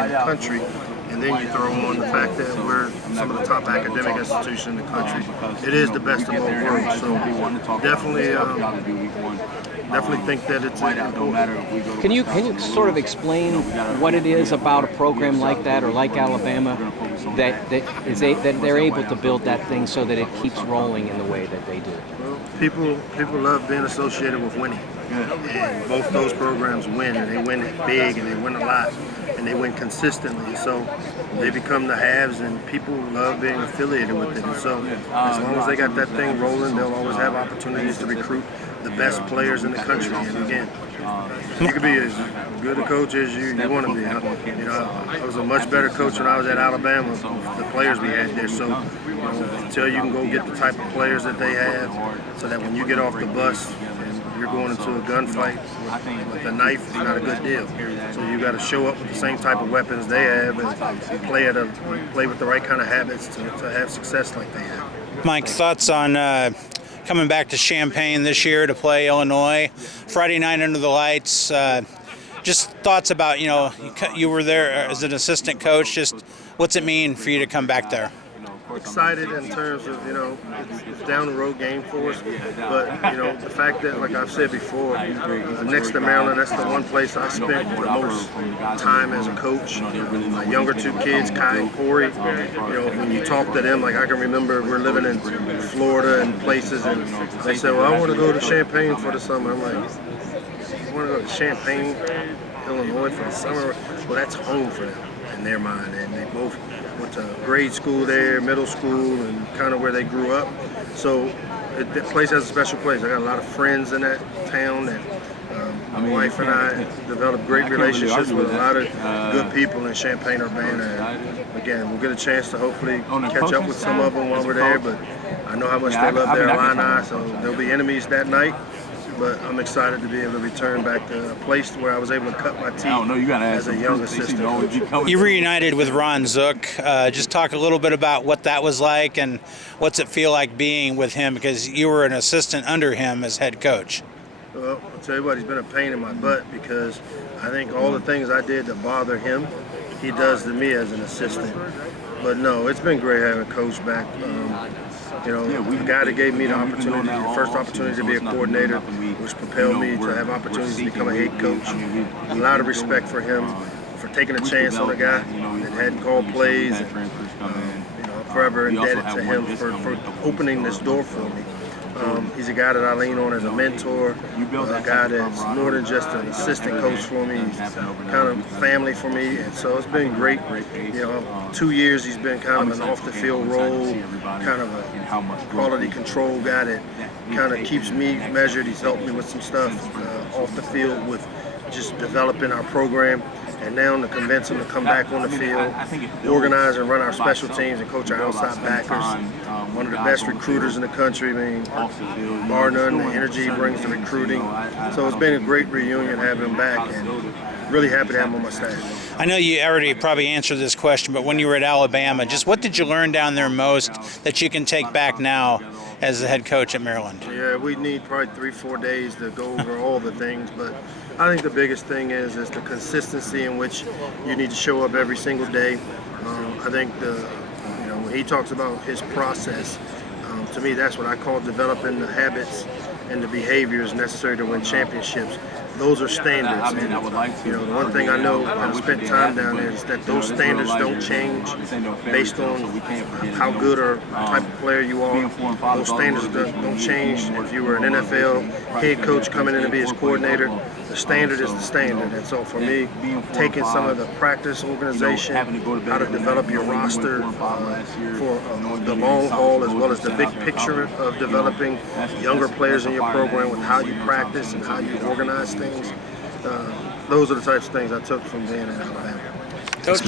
in the country. And then you throw on the fact that we're some of the top academic institutions in the country. It is the best of both worlds. So definitely, definitely think that it's important. Can you sort of explain what it is about a program like that or like Alabama that they're able to build that thing so that it keeps rolling in the way that they do? Well, people love being associated with winning, and both those programs win, and they win it big, and they win a lot, and they win consistently. So they become the haves, and people love being affiliated with it. And so as long as they got that thing rolling, they'll always have opportunities to recruit the best players in the country. And again, you could be as good a coach as you want to be. I was a much better coach when I was at Alabama, the players we had there. So until you can go get the type of players that they have, so that when you get off the bus and you're going into a gunfight with a knife, it's not a good deal. So you got to show up with the same type of weapons they have and play with the right kind of habits to have success like they have. Mike, thoughts on coming back to Champaign this year to play Illinois, Friday night under the lights? Just thoughts about, you were there as an assistant coach. Just what's it mean for you to come back there? Excited in terms of, it's down the road game for us, but the fact that, like I've said before, next to Maryland, that's the one place I spent the most time as a coach. My younger two kids, Kai and Corey, when you talk to them, like I can remember we're living in Florida and places, and they said, well, I want to go to Champaign for the summer. I'm like, you want to go to Champaign, Illinois for the summer? Well, that's home for them in their mind, and they both went to grade school there, middle school, and kind of where they grew up. So that place has a special place. I got a lot of friends in that town that my wife and I developed great relationships with a lot of good people in Champaign-Urbana. And again, we'll get a chance to hopefully catch up with some of them while we're there, but I know how much they love their Illini, so there'll be enemies that night. But I'm excited to be able to return back to a place where I was able to cut my teeth as a young assistant coach. You reunited with Ron Zook. Just talk a little bit about what that was like and what's it feel like being with him, because you were an assistant under him as head coach. Well, I'll tell you what, he's been a pain in my butt, because I think all the things I did to bother him, he does to me as an assistant. But no, it's been great having Coach back. The guy that gave me the opportunity, the first opportunity to be a coordinator, which propelled me to have opportunities to become a head coach. A lot of respect for him, for taking a chance on a guy that hadn't called plays. And, I'm forever indebted to him for opening this door for me. He's a guy that I lean on as a mentor, a guy that's more than just an assistant coach for me. He's kind of family for me, and so it's been great. 2 years he's been kind of an off-the-field role, kind of a quality control guy that kind of keeps me measured. He's helped me with some stuff off the field with just developing our program. And now to convince him to come back on the field, organize and run our special teams and coach our outside backers. One of the best recruiters in the country, bar none, the energy he brings to recruiting. So it's been a great reunion having him back, and really happy to have him on my staff. I know you already probably answered this question, but when you were at Alabama, just what did you learn down there most that you can take back now as the head coach at Maryland? Yeah, we need probably 3-4 days to go over all the things, but I think the biggest thing is the consistency in which you need to show up every single day. I think when he talks about his process, to me that's what I call developing the habits and the behaviors necessary to win championships. Those are standards, and the one thing I know, I've spent time down there, is that those standards don't change based on how good or type of player you are. Those standards don't change if you were an NFL head coach coming in to be his coordinator. The standard is the standard, and so for me, taking some of the practice organization, how to develop your roster for the long haul, as well as the big picture of developing younger players in your program with how you practice and how you organize things. Those are the types of things I took from being in Alabama. Coach.